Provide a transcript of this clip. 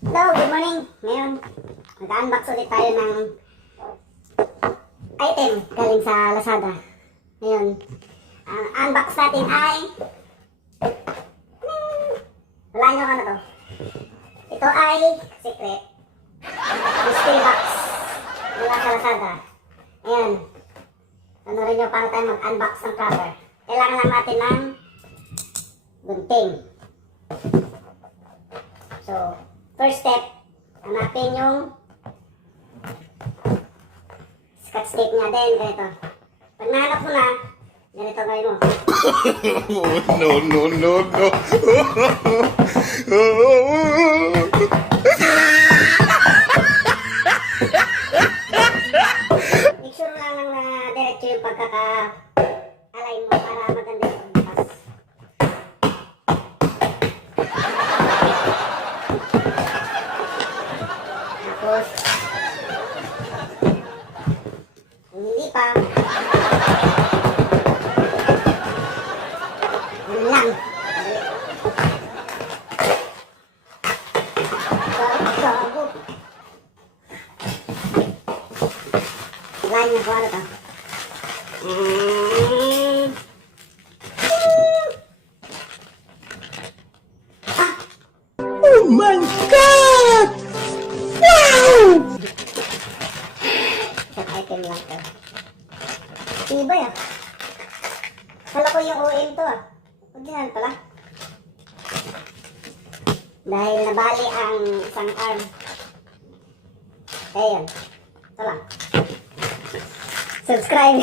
Hello, good morning. Ngayon, mag-unbox ulit tayo ng item galing sa Lazada. Ngayon, ang unbox natin ay wala nyo ano to. Ito ay secret mystery box mula sa Lazada. Ngayon, ano rin nyo paano tayo mag-unbox ng cover. Kailangan lang natin ng gunting. So, first step, hanapin yung scotch tape niya din, ganito. Pag nahanap mo na, ganito gawin mo. No. Make sure lang na diretso yung pagkaka-align mo para maganda yung pagbukas. Tapos, kung hindi pa, yun lang. Gago. Wala niya kung ano to. Oh my God! Wow! Isang item lang to. Tibay ah. Kala ko yung OM to ah. Original pala. Dahil nabali ang isang arm. Kaya yun. Ito lang. Subscribe.